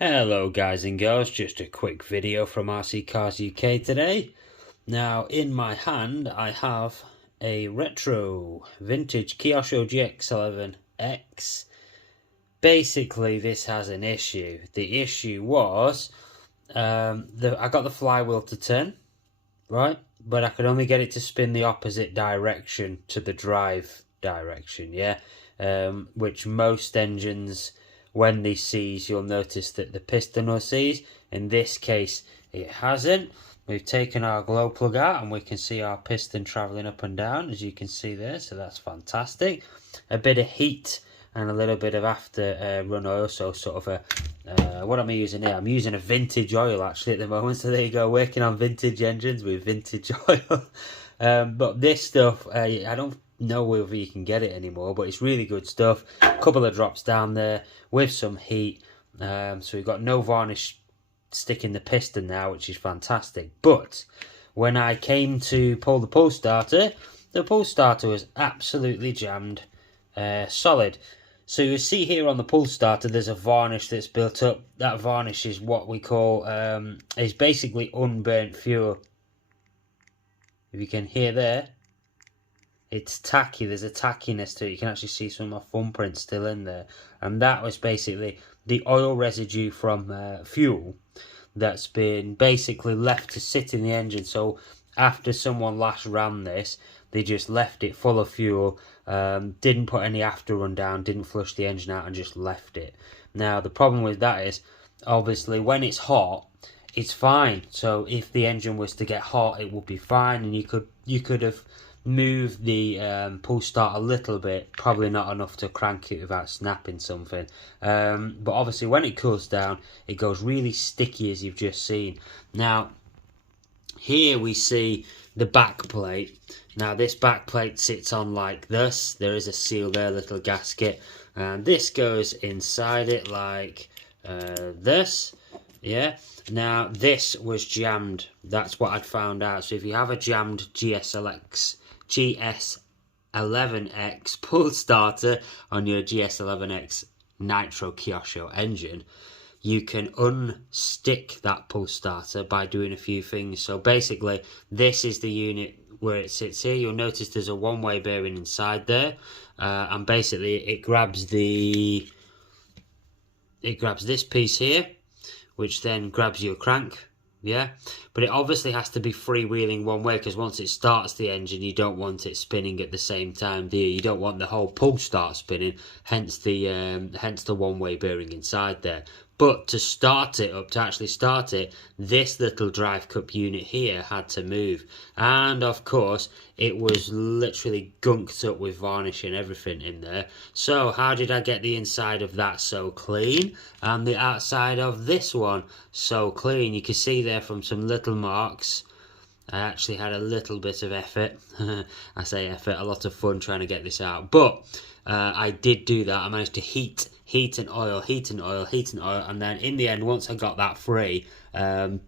Hello guys and girls, just a quick video from RC Cars UK today. Now in my hand I have a retro vintage Kyosho GX11X. Basically this has an issue. The issue was I got the flywheel to turn, right? But I could only get it to spin the opposite direction to the drive direction, which most engines, when they seize, you'll notice that the piston will seize. In this case it hasn't. We've taken our glow plug out and we can see our piston travelling up and down, as you can see there, so that's fantastic. A bit of heat and a little bit of after run oil, so sort of a what am I using here? I'm using a vintage oil actually at the moment, so there you go, working on vintage engines with vintage oil. But this stuff, I don't know whether you can get it anymore, but it's really good stuff. A couple of drops down there with some heat, so we've got no varnish sticking the piston now, which is fantastic. But when I came to pull the pull starter, the pull starter was absolutely jammed solid. So you see here on the pull starter there's a varnish that's built up. That varnish is what we call is basically unburnt fuel. If you can hear there, it's tacky. There's a tackiness to it. You can actually see some of my thumbprints still in there, and that was basically the oil residue from fuel that's been basically left to sit in the engine. So after someone last ran this, they just left it full of fuel, didn't put any after run down, didn't flush the engine out, and just left it. Now the problem with that is, obviously when it's hot, it's fine. So if the engine was to get hot, it would be fine, and you could have moved the pull start a little bit, probably not enough to crank it without snapping something. But obviously when it cools down, it goes really sticky, as you've just seen. Now here we see the back plate. Now this back plate sits on like this. There is a seal there, little gasket, and this goes inside it like this. Yeah. Now this was jammed. That's what I'd found out. So if you have a jammed GS11X pull starter on your GS11X nitro kyosho engine, you can unstick that pull starter by doing a few things. So basically this is the unit where it sits here. You'll notice there's a one-way bearing inside there, and basically it grabs this piece here, which then grabs your crank. Yeah, but it obviously has to be freewheeling one way, because once it starts the engine, you don't want it spinning at the same time, do you? You don't want the whole pull start spinning, hence the one-way bearing inside there. But to start it up, to actually start it, this little drive cup unit here had to move. And of course, it was literally gunked up with varnish and everything in there. So how did I get the inside of that so clean and the outside of this one so clean? You can see there from some little marks. I actually had a little bit of effort. I say effort, a lot of fun trying to get this out. But I did do that. I managed to heat and oil, and then in the end, once I got that free,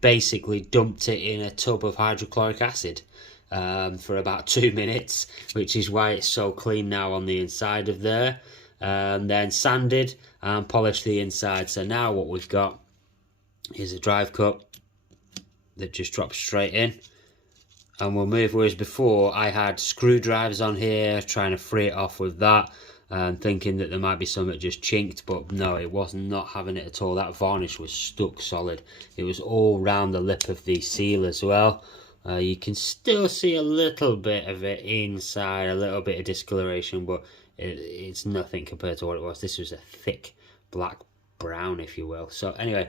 basically dumped it in a tub of hydrochloric acid for about 2 minutes, which is why it's so clean now on the inside of there. And then sanded and polished the inside. So now what we've got is a drive cup that just drops straight in. And we'll move, whereas before I had screwdrivers on here trying to free it off with that, and thinking that there might be some that just chinked, but no, it was not having it at all. That varnish was stuck solid. It was all round the lip of the seal as well. You can still see a little bit of it inside, a little bit of discoloration, but it's nothing compared to what it was. This was a thick black brown, if you will. So anyway,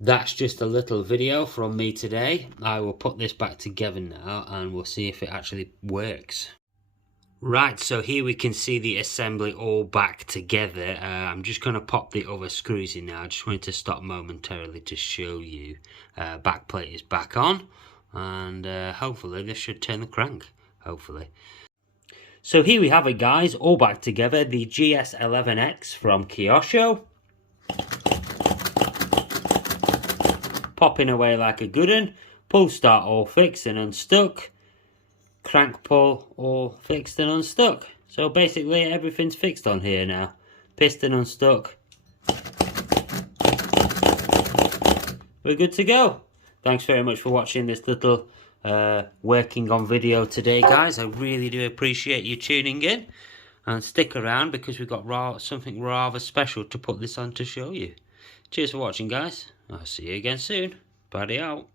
that's just a little video from me today. I will put this back together now and we'll see if it actually works. Right, so here we can see the assembly all back together. I'm just going to pop the other screws in now. I just wanted to stop momentarily to show you. Back plate is back on, and hopefully this should turn the crank, hopefully. So here we have it, guys, all back together. The GS11X from Kyosho. Popping away like a good one. Pull start all fixed and unstuck. Crank pull all fixed and unstuck. So basically everything's fixed on here now. Piston unstuck, we're good to go. Thanks very much for watching this little working on video today, guys. I really do appreciate you tuning in, and stick around because we've got something rather special to put this on to show you. Cheers for watching, guys. I'll see you again soon. Paddy out.